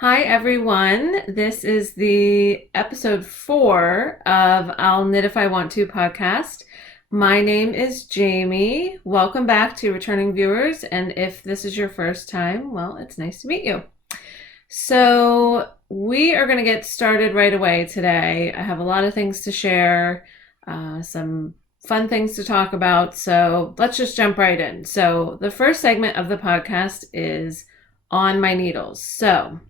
Hi everyone, this is the episode 4 of I'll Knit If I Want To podcast. My name is Jamie. Welcome back to returning viewers, and if this is your first time, well, it's nice to meet you. So we are going to get started right away today. I have a lot of things to share, some fun things to talk about, so let's just jump right in. So the first segment of the podcast is on my needles. So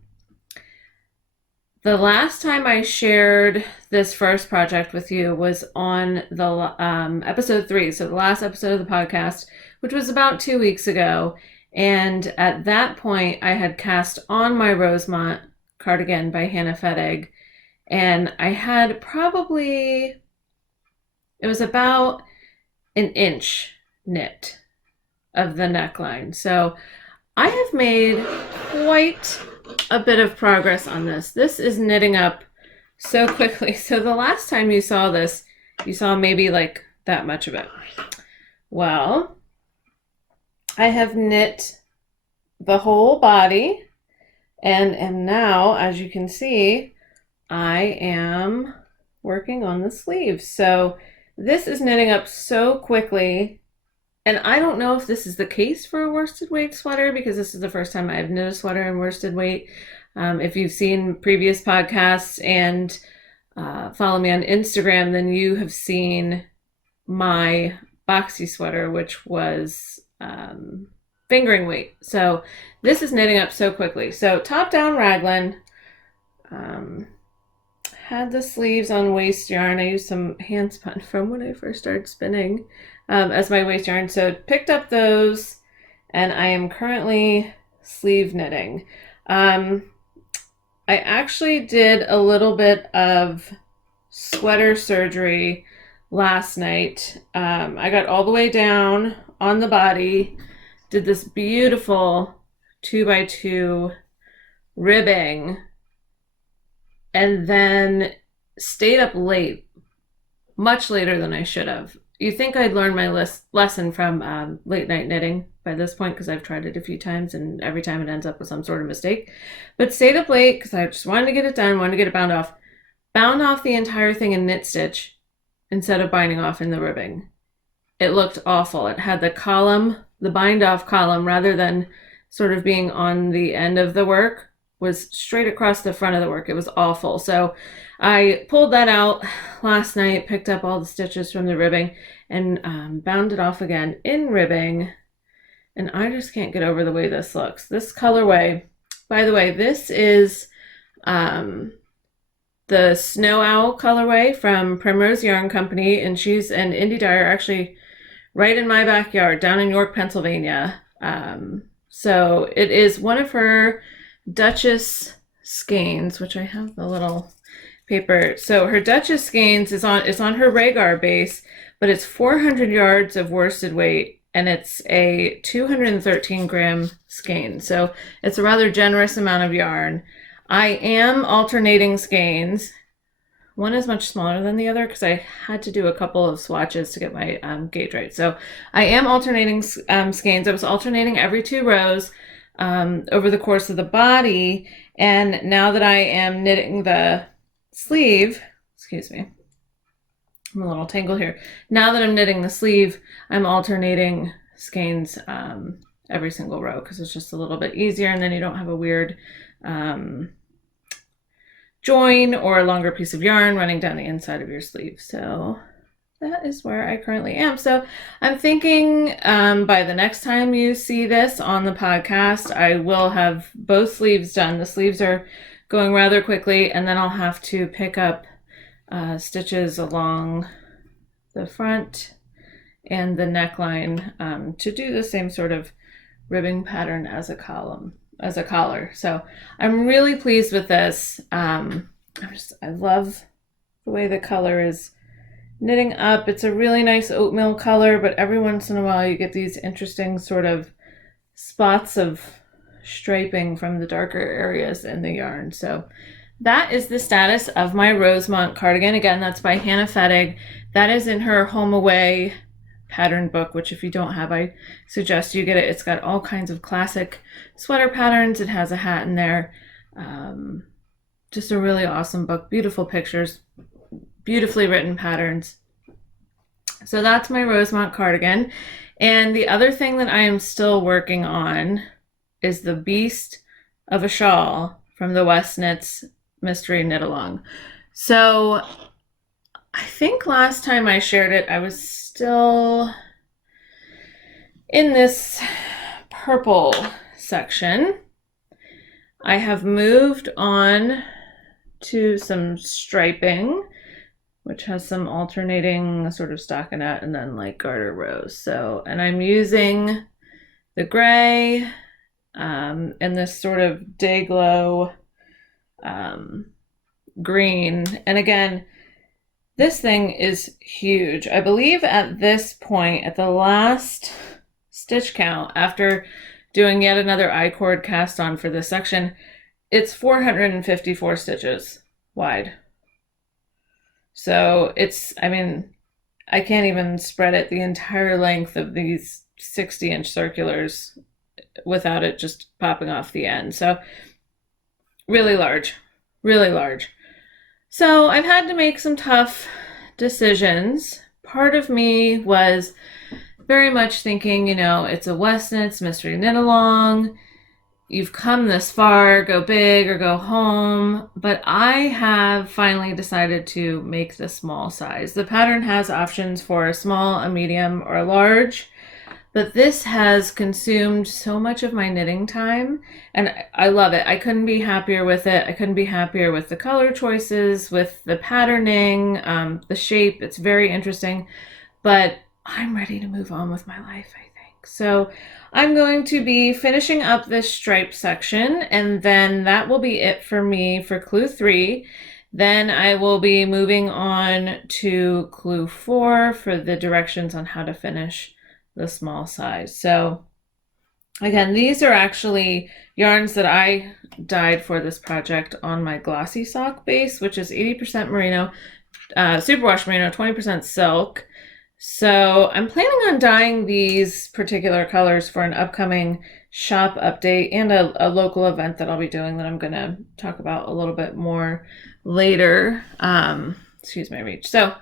the last time I shared this first project with you was on the episode 3, so the last episode of the podcast, which was about 2 weeks ago. And at that point, I had cast on my Rosemont Cardigan by Hannah Fettig, and I had probably, it was about an inch knit of the neckline. So I have made quite a bit of progress on this. This is knitting up so quickly. So the last time you saw this, you saw maybe like that much of it. Well, I have knit the whole body and am now, as you can see, I am working on the sleeves. So this is knitting up so quickly. And I don't know if this is the case for a worsted weight sweater, because this is the first time I've knit a sweater in worsted weight. If you've seen previous podcasts and follow me on Instagram, then you have seen my boxy sweater, which was fingering weight. So this is knitting up so quickly. So top down raglan, had the sleeves on waste yarn. I used some hand spun from when I first started spinning as my waste yarn. So picked up those, and I am currently sleeve knitting. I actually did a little bit of sweater surgery last night. I got all the way down on the body, did this beautiful 2x2 ribbing, and then stayed up late, much later than I should have. You think I'd learned my lesson from late night knitting by this point, because I've tried it a few times and every time it ends up with some sort of mistake. But stayed up late because I just wanted to get it done, wanted to get it bound off. Bound off the entire thing in knit stitch instead of binding off in the ribbing. It looked awful. It had the column, the bind off column, rather than sort of being on the end of the work, was straight across the front of the work. It was awful. So I pulled that out last night, picked up all the stitches from the ribbing, and bound it off again in ribbing. And I just can't get over the way this looks. This colorway, by the way, this is the Snow Owl colorway from Primrose Yarn Company, and she's an indie dyer, actually right in my backyard down in York, Pennsylvania. So it is one of her Duchess skeins, which I have the little paper. So her Duchess skeins is on her Rhaegar base, but it's 400 yards of worsted weight, and it's a 213 gram skein. So it's a rather generous amount of yarn. I am alternating skeins. One is much smaller than the other because I had to do a couple of swatches to get my gauge right. So I am alternating skeins. I was alternating every 2 rows over the course of the body, and now that I am knitting the sleeve, excuse me, I'm a little tangled here. Now that I'm knitting the sleeve, I'm alternating skeins every single row because it's just a little bit easier, and then you don't have a weird join or a longer piece of yarn running down the inside of your sleeve. So that is where I currently am. So I'm thinking by the next time you see this on the podcast, I will have both sleeves done. The sleeves are going rather quickly, and then I'll have to pick up stitches along the front and the neckline to do the same sort of ribbing pattern as a collar. So I'm really pleased with this. I love the way the color is knitting up. It's a really nice oatmeal color, but every once in a while you get these interesting sort of spots of striping from the darker areas in the yarn. So that is the status of my Rosemont cardigan. Again, that's by Hannah Fettig. That is in her Home Away pattern book, which if you don't have, I suggest you get it. It's got all kinds of classic sweater patterns. It has a hat in there. Just a really awesome book. Beautiful pictures, beautifully written patterns. So that's my Rosemont cardigan. And the other thing that I am still working on is the Beast of a Shawl from the WestKnits Mystery Knit Along. So I think last time I shared it, I was still in this purple section. I have moved on to some striping, which has some alternating sort of stockinette and then like garter rows. So, and I'm using the gray and this sort of day glow green. And again, this thing is huge. I believe at this point, at the last stitch count, after doing yet another I-cord cast on for this section, it's 454 stitches wide. So it's, I mean, I can't even spread it the entire length of these 60-inch circulars without it just popping off the end. So really large, really large. So I've had to make some tough decisions. Part of me was very much thinking, you know, it's a WestKnits Mystery Knit Along. You've come this far, go big or go home. But I have finally decided to make the small size. The pattern has options for a small, a medium, or a large. But this has consumed so much of my knitting time, and I love it. I couldn't be happier with it. I couldn't be happier with the color choices, with the patterning, the shape. It's very interesting, but I'm ready to move on with my life, I think. So I'm going to be finishing up this stripe section, and then that will be it for me for clue 3. Then I will be moving on to clue 4 for the directions on how to finish the small size. So again, these are actually yarns that I dyed for this project on my glossy sock base, which is 80% merino, superwash merino, 20% silk. So I'm planning on dyeing these particular colors for an upcoming shop update and a local event that I'll be doing that I'm going to talk about a little bit more later. Excuse my reach. So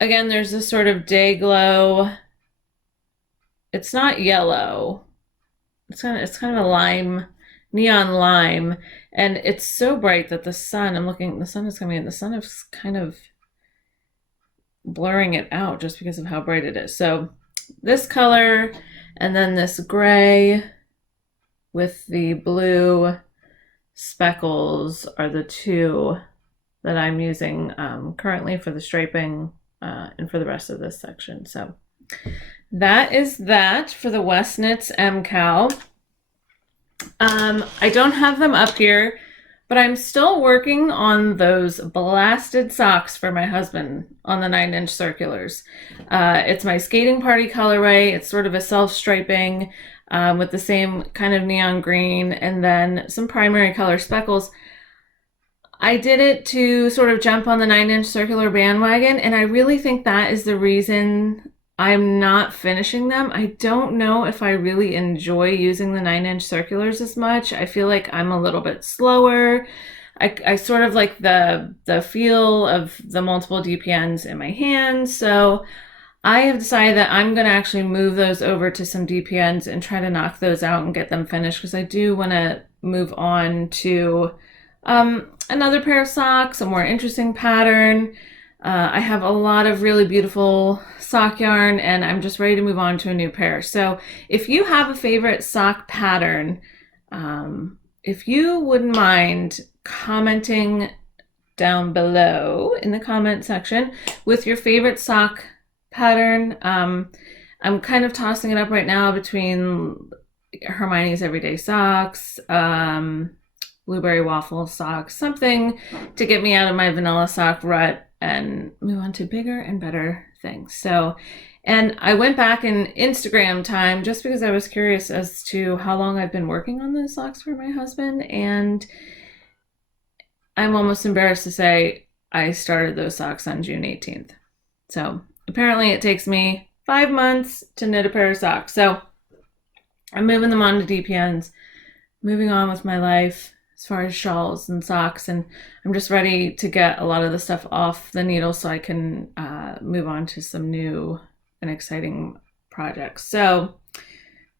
again, there's this sort of day glow. It's not yellow. It's kind of a lime, neon lime, and it's so bright that the sun, the sun is coming in. The sun is kind of blurring it out just because of how bright it is. So this color and then this gray with the blue speckles are the two that I'm using currently for the striping and for the rest of this section. So that is that for the WestKnits MKAL. I don't have them up here, but I'm still working on those blasted socks for my husband on the 9-inch circulars. It's my skating party colorway. It's sort of a self-striping with the same kind of neon green and then some primary color speckles. I did it to sort of jump on the 9-inch circular bandwagon, and I really think that is the reason I'm not finishing them. I don't know if I really enjoy using the 9-inch circulars as much. I feel like I'm a little bit slower. I sort of like the feel of the multiple DPNs in my hands. So I have decided that I'm going to actually move those over to some DPNs and try to knock those out and get them finished, because I do want to move on to another pair of socks, a more interesting pattern. I have a lot of really beautiful sock yarn, and I'm just ready to move on to a new pair. So if you have a favorite sock pattern, if you wouldn't mind commenting down below in the comment section with your favorite sock pattern. I'm kind of tossing it up right now between Hermione's Everyday Socks, Blueberry Waffle Socks, something to get me out of my vanilla sock rut and move on to bigger and better things. So, and I went back in Instagram time just because I was curious as to how long I've been working on those socks for my husband, and I'm almost embarrassed to say I started those socks on June 18th. So apparently it takes me 5 months to knit a pair of socks. So I'm moving them on to DPNs, moving on with my life. as far as shawls and socks, and I'm just ready to get a lot of the stuff off the needle so I can move on to some new and exciting projects. So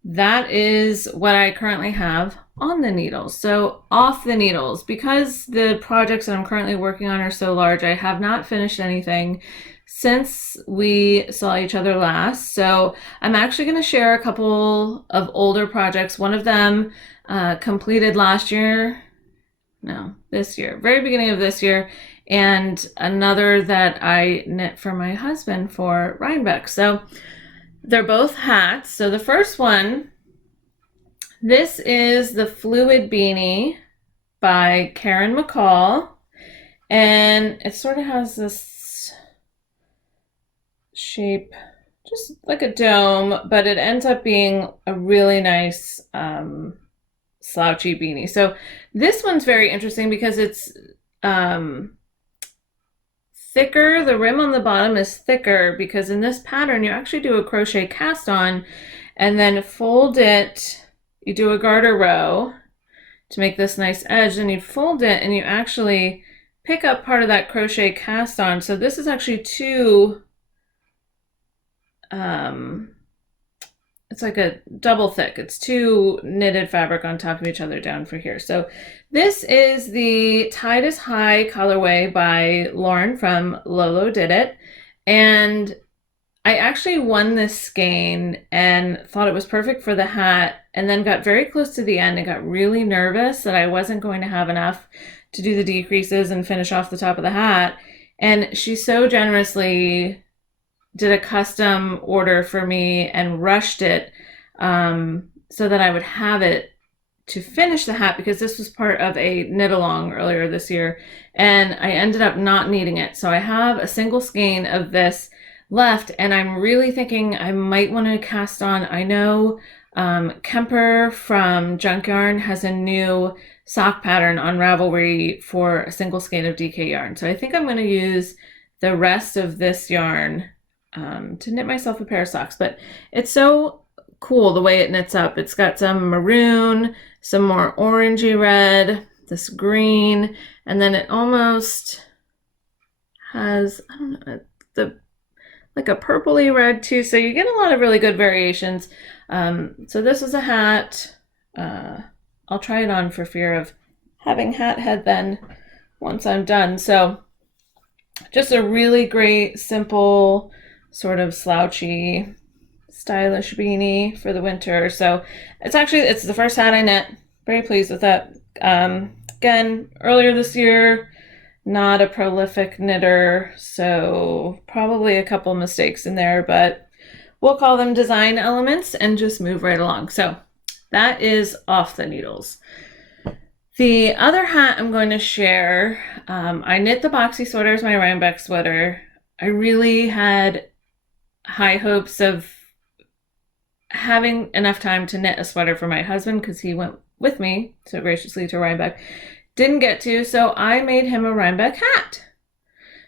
that is what I currently have on the needles. So off the needles, because the projects that I'm currently working on are so large, I have not finished anything since we saw each other last. So I'm actually going to share a couple of older projects. One of them completed last year. No, this year, very beginning of this year, and another that I knit for my husband for Rhinebeck. So they're both hats. So the first one, this is the Fluid Beanie by MaCall, and it sort of has this shape, just like a dome, but it ends up being a really nice slouchy beanie. So this one's very interesting because it's thicker. The rim on the bottom is thicker because in this pattern you actually do a crochet cast on and then fold it. You do a garter row to make this nice edge, and you fold it and you actually pick up part of that crochet cast on. So this is actually two, it's like a double thick. It's two knitted fabric on top of each other down for here. So this is the Tide is High colorway by Lauren from lolodidit. And I actually won this skein and thought it was perfect for the hat, and then got very close to the end and got really nervous that I wasn't going to have enough to do the decreases and finish off the top of the hat. And she so generously did a custom order for me and rushed it so that I would have it to finish the hat, because this was part of a knit along earlier this year and I ended up not needing it. So I have a single skein of this left, and I'm really thinking I might want to cast on. I know Kemper from Junk Yarn has a new sock pattern on Ravelry for a single skein of DK yarn. So I think I'm going to use the rest of this yarn to knit myself a pair of socks. But it's so cool the way it knits up. It's got some maroon, some more orangey red, this green, and then it almost has, I don't know, like a purpley red too. So you get a lot of really good variations. So this is a hat. I'll try it on for fear of having hat head then once I'm done. So just a really great, simple, sort of slouchy, stylish beanie for the winter. So it's the first hat I knit. Very pleased with that. Again, earlier this year, not a prolific knitter, so probably a couple mistakes in there, but we'll call them design elements and just move right along. So that is off the needles. The other hat I'm going to share, I knit the boxy sweater as my Rhinebeck sweater. I really had high hopes of having enough time to knit a sweater for my husband because he went with me so graciously to Rhinebeck. Didn't get to, so I made him a Rhinebeck hat.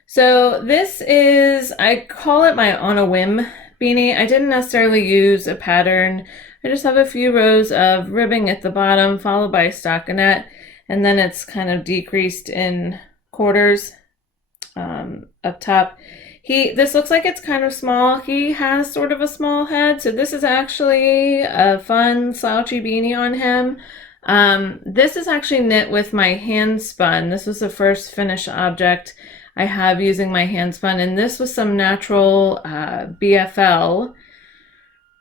So this is, I call it my on a whim beanie. I didn't necessarily use a pattern. I just have a few rows of ribbing at the bottom followed by stockinette, and then it's kind of decreased in quarters up top. This looks like it's kind of small. He has sort of a small head, so this is actually a fun slouchy beanie on him. This is actually knit with my hand spun. This was the first finished object I have using my hand spun, and this was some natural BFL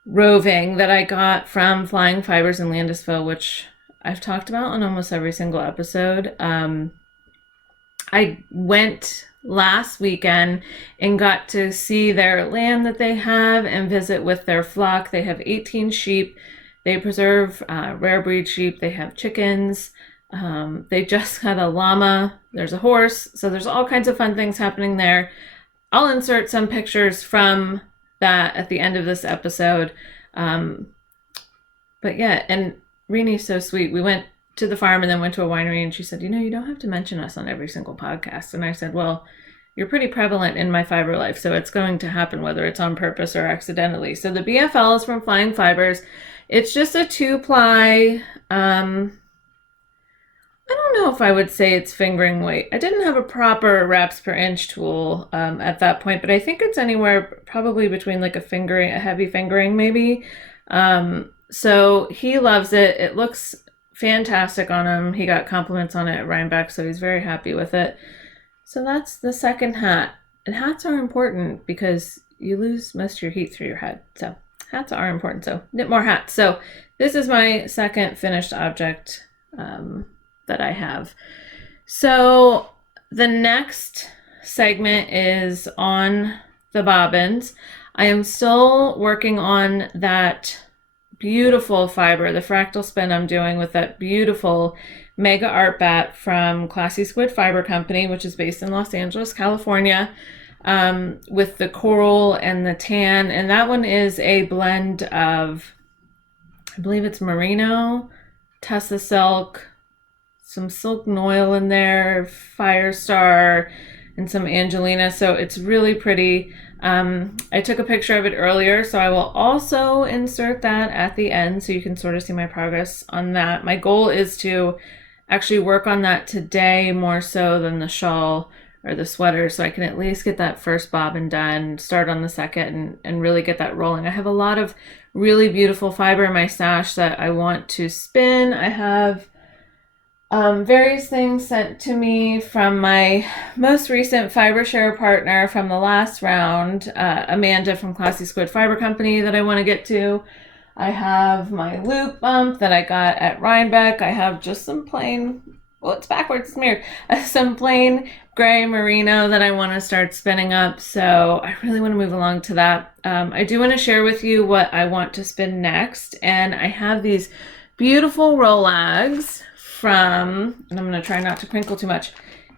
roving that I got from Flying Fibers in Landisville, which I've talked about on almost every single episode. I went last weekend and got to see their land that they have and visit with their flock. They have 18 sheep. They preserve rare breed sheep. They have chickens. They just got a llama. There's a horse. So there's all kinds of fun things happening there. I'll insert some pictures from that at the end of this episode. But yeah, and Renee's so sweet. We went to the farm and then went to a winery, and she said, you know, you don't have to mention us on every single podcast. And I said, well, you're pretty prevalent in my fiber life, so it's going to happen whether it's on purpose or accidentally. So the BFL is from Flying Fibers. It's just a 2-ply, I don't know if I would say it's fingering weight. I didn't have a proper wraps per inch tool at that point, but I think it's anywhere probably between like a heavy fingering maybe. So he loves it. It looks fantastic on him. He got compliments on it at Rhinebeck, so he's very happy with it. So that's the second hat. And hats are important because you lose most of your heat through your head. So hats are important. So knit more hats. So this is my second finished object that I have. So the next segment is on the bobbins. I am still working on that beautiful fiber, the fractal spin I'm doing with that beautiful mega art bat from Classy Squid Fiber Company, which is based in Los Angeles, California, with the coral and the tan. And that one is a blend of, I believe it's merino, Tessa silk, some silk noil in there, Firestar, and some Angelina. So it's really pretty. I took a picture of it earlier, so I will also insert that at the end so you can sort of see my progress on that. My goal is to actually work on that today more so than the shawl or the sweater, so I can at least get that first bobbin done, start on the second, and really get that rolling. I have a lot of really beautiful fiber in my stash that I want to spin. I have various things sent to me from my most recent fiber share partner from the last round, Amanda from Classy Squid Fiber Company, that I want to get to. I have my loop bump that I got at Rhinebeck. I have just some plain, well, it's backwards smeared, some plain gray merino that I want to start spinning up. So I really want to move along to that. I do want to share with you what I want to spin next. And I have these beautiful rolags from, and I'm going to try not to crinkle too much.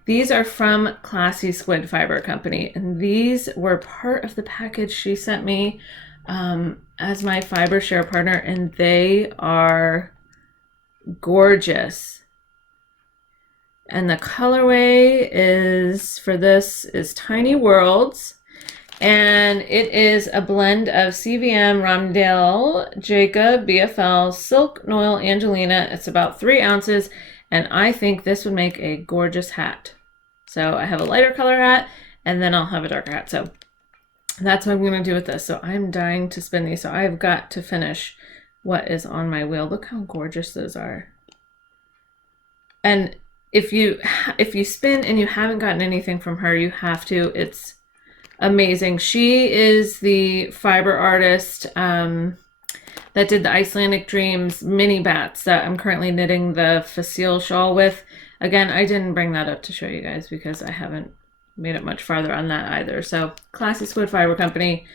These are from Classy Squid Fiber Company, and these were part of the package she sent me as my fiber share partner, and they are gorgeous. And the colorway is, for this, is Tiny Worlds, and it is a blend of CVM, Romdale, Jacob, BFL, Silk, Noil, Angelina. It's about 3 ounces, and I think this would make a gorgeous hat. So I have a lighter color hat, and then I'll have a darker hat. So that's what I'm going to do with this. So I'm dying to spin these, so I've got to finish what is on my wheel. Look how gorgeous those are. And if you spin and you haven't gotten anything from her, you have to. It's amazing. She is the fiber artist that did the Icelandic Dreams mini bats that I'm currently knitting the facile shawl with. Again, I didn't bring that up to show you guys because I haven't made it much farther on that either. So Classy Squid Fiber Company,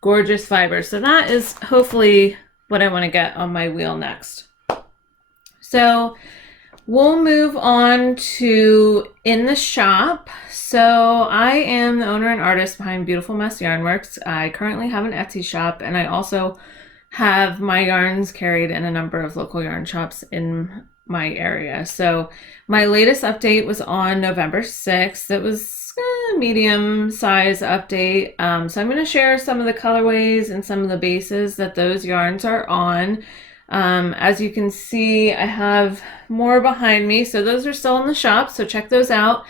gorgeous fiber. So that is hopefully what I want to get on my wheel next. So we'll move on to in the shop. So I am the owner and artist behind Beautiful Messy Yarn Works. I currently have an Etsy shop, and I also have my yarns carried in a number of local yarn shops in my area. So my latest update was on November 6th. It was a medium size update. So I'm going to share some of the colorways and some of the bases that those yarns are on. As you can see, I have more behind me. So those are still in the shop, so check those out.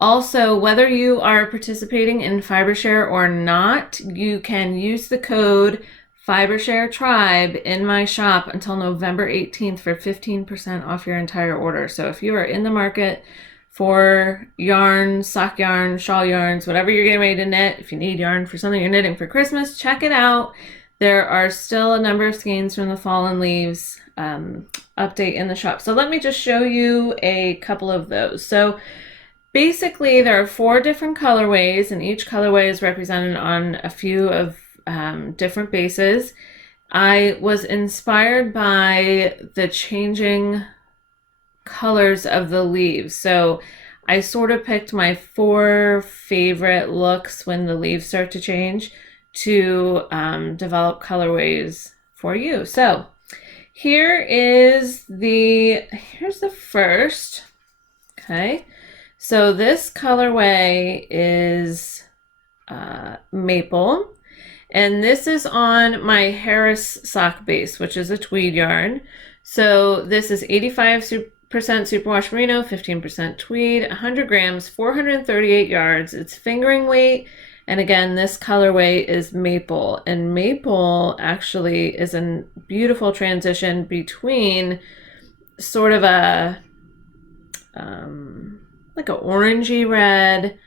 Also, whether you are participating in FiberShare or not, you can use the code FiberShareTribe in my shop until November 18th for 15% off your entire order. So if you are in the market for yarn, sock yarn, shawl yarns, whatever you're getting ready to knit, if you need yarn for something you're knitting for Christmas, check it out. There are still a number of skeins from the Fallen Leaves update in the shop. So let me just show you a couple of those. So basically there are 4 different colorways, and each colorway is represented on a few of different bases. I was inspired by the changing colors of the leaves. So I sort of picked my 4 favorite looks when the leaves start to change to develop colorways for you. So here's the first. Okay, so this colorway is maple, and this is on my Harris sock base, which is a tweed yarn. So this is 85 superwash merino, 15% tweed, 100 grams, 438 yards. It's fingering weight. And again, this colorway is maple. And maple actually is a beautiful transition between sort of a like an orangey red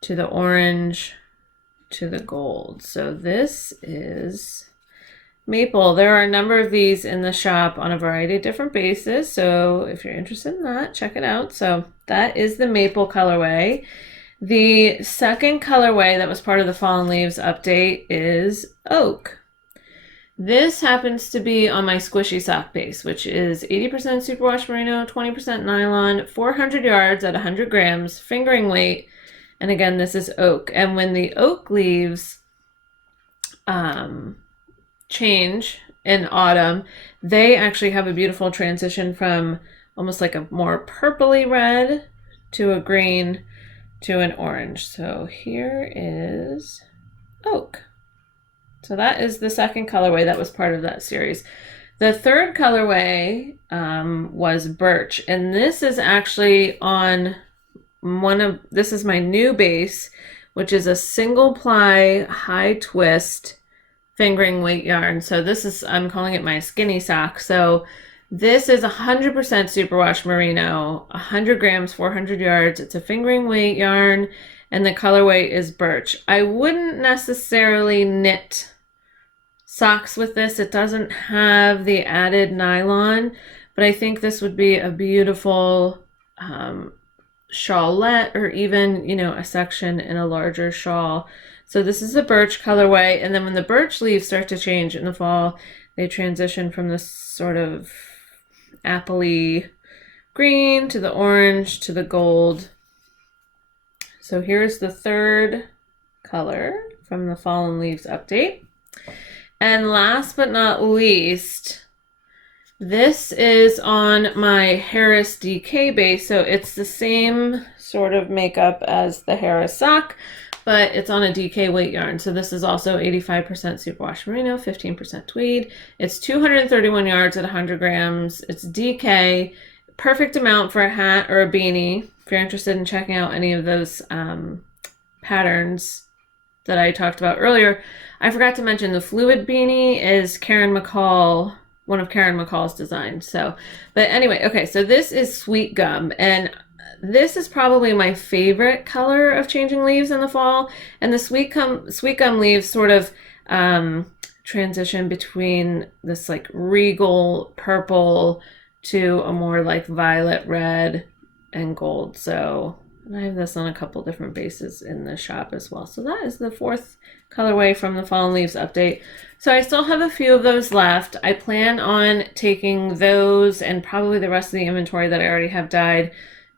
to the orange to the gold. So this is maple. There are a number of these in the shop on a variety of different bases. So if you're interested in that, check it out. So that is the maple colorway. The second colorway that was part of the Fallen Leaves update is oak. This happens to be on my squishy sock base, which is 80% superwash merino, 20% nylon, 400 yards at 100 grams, fingering weight. And again, this is oak. And when the oak leaves change in autumn, they actually have a beautiful transition from almost like a more purpley red to a green to an orange. So here is oak. So that is the second colorway that was part of that series. The third colorway was birch, and this is actually on this is my new base, which is a single ply high twist fingering weight yarn. So this is, I'm calling it my skinny sock. So this is 100% superwash merino, 100 grams, 400 yards. It's a fingering weight yarn, and the colorway is birch. I wouldn't necessarily knit socks with this. It doesn't have the added nylon, but I think this would be a beautiful shawlette, or even, you know, a section in a larger shawl. So this is the birch colorway, and then when the birch leaves start to change in the fall, they transition from this sort of appley green to the orange to the gold. So here's the third color from the Fallen Leaves update. And last but not least, this is on my Harris DK base. So it's the same sort of makeup as the Harris sock, but it's on a DK weight yarn. So this is also 85% superwash merino, 15% tweed. It's 231 yards at 100 grams. It's DK, perfect amount for a hat or a beanie. If you're interested in checking out any of those patterns that I talked about earlier, I forgot to mention the fluid beanie is MaCall, one of MaCall's designs. So, but anyway, okay, so this is Sweet Gum, and this is probably my favorite color of changing leaves in the fall. And the Sweet Gum leaves sort of transition between this like regal purple to a more like violet red and gold. So I have this on a couple different bases in the shop as well. So that is the fourth colorway from the Fallen Leaves update. So I still have a few of those left. I plan on taking those and probably the rest of the inventory that I already have dyed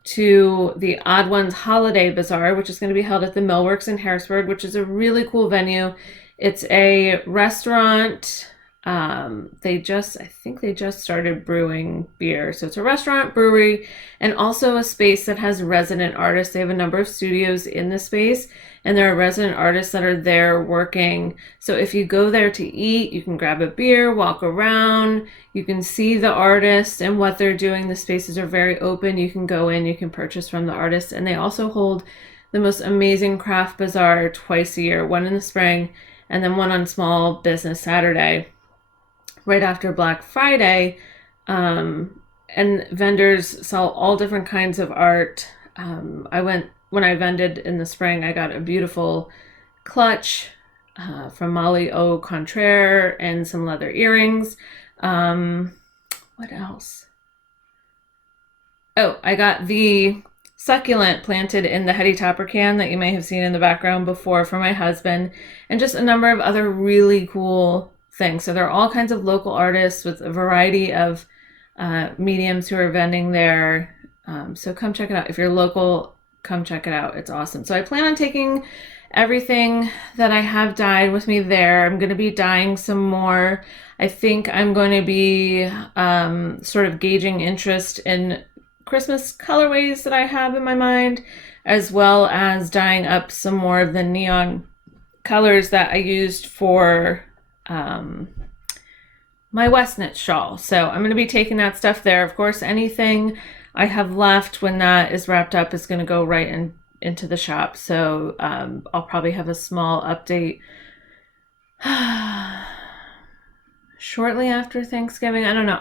to the Odd Ones Holiday Bazaar, which is going to be held at the Millworks in Harrisburg, which is a really cool venue. It's a restaurant. I think they just started brewing beer. So it's a restaurant, brewery, and also a space that has resident artists. They have a number of studios in the space, and there are resident artists that are there working. So if you go there to eat, you can grab a beer, walk around, you can see the artists and what they're doing. The spaces are very open. You can go in, you can purchase from the artists, and they also hold the most amazing craft bazaar twice a year, one in the spring and then one on Small Business Saturday, right after Black Friday. And vendors sell all different kinds of art. When I vended in the spring, I got a beautiful clutch from Molly Au Contraire and some leather earrings. What else? Oh, I got the succulent planted in the Hetty Topper can that you may have seen in the background before for my husband, and just a number of other really cool things. So there are all kinds of local artists with a variety of mediums who are vending there. So come check it out. If you're local, come check it out. It's awesome. So I plan on taking everything that I have dyed with me there. I'm going to be dyeing some more. I think I'm going to be sort of gauging interest in Christmas colorways that I have in my mind, as well as dyeing up some more of the neon colors that I used for my WestKnits shawl. So I'm going to be taking that stuff there. Of course, anything I have left when that is wrapped up is going to go right into the shop. So I'll probably have a small update shortly after Thanksgiving. I don't know.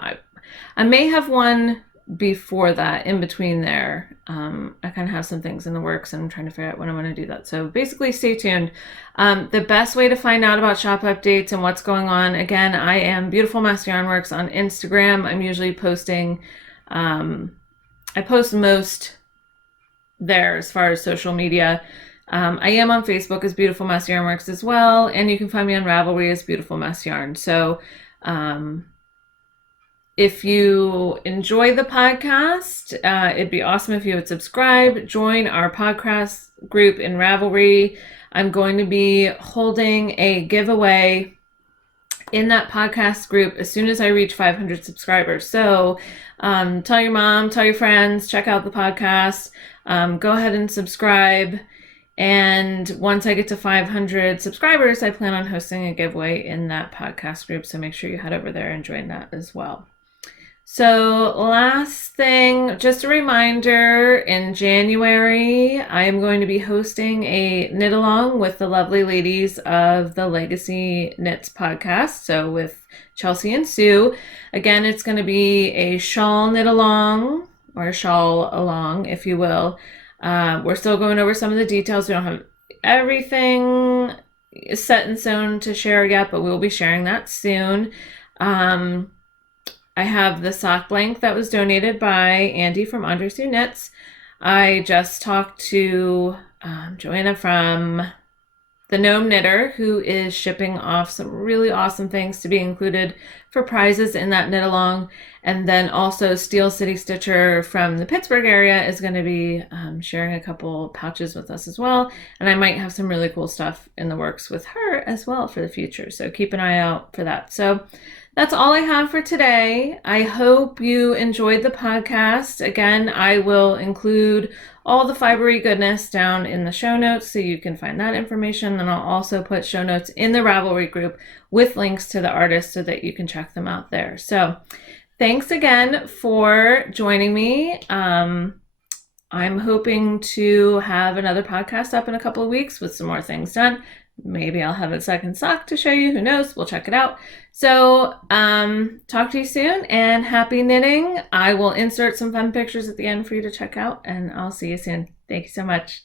I may have one before that, in between there. I kind of have some things in the works and I'm trying to figure out when I'm going to do that. So basically stay tuned. The best way to find out about shop updates and what's going on, again, I am Beautiful Messy Yarnworks on Instagram. I'm usually posting, I post most there as far as social media. I am on Facebook as Beautiful Messy Yarnworks as well, and you can find me on Ravelry as Beautiful Messy Yarn. So if you enjoy the podcast, it'd be awesome if you would subscribe, join our podcast group in Ravelry. I'm going to be holding a giveaway in that podcast group as soon as I reach 500 subscribers. So tell your mom, tell your friends, check out the podcast, go ahead and subscribe. And once I get to 500 subscribers, I plan on hosting a giveaway in that podcast group. So make sure you head over there and join that as well. So last thing, just a reminder, in January, I am going to be hosting a knit along with the lovely ladies of the WestKnits Podcast. So with Chelsea and Sue. Again, it's going to be a shawl knit along, or a shawl along, if you will. We're still going over some of the details. We don't have everything set in stone to share yet, but we'll be sharing that soon. I have the sock blank that was donated by Andy from AndreSueKnits. I just talked to Joanna from the Nome Knitter, who is shipping off some really awesome things to be included for prizes in that knit along. And then also Steel City Stitcher from the Pittsburgh area is going to be sharing a couple pouches with us as well. And I might have some really cool stuff in the works with her as well for the future. So keep an eye out for that. So that's all I have for today. I hope you enjoyed the podcast. Again, I will include all the fibery goodness down in the show notes so you can find that information. And I'll also put show notes in the Ravelry group with links to the artists so that you can check them out there. So thanks again for joining me. I'm hoping to have another podcast up in a couple of weeks with some more things done. Maybe I'll have a second sock to show you. Who knows? We'll check it out. So talk to you soon and happy knitting. I will insert some fun pictures at the end for you to check out, and I'll see you soon. Thank you so much.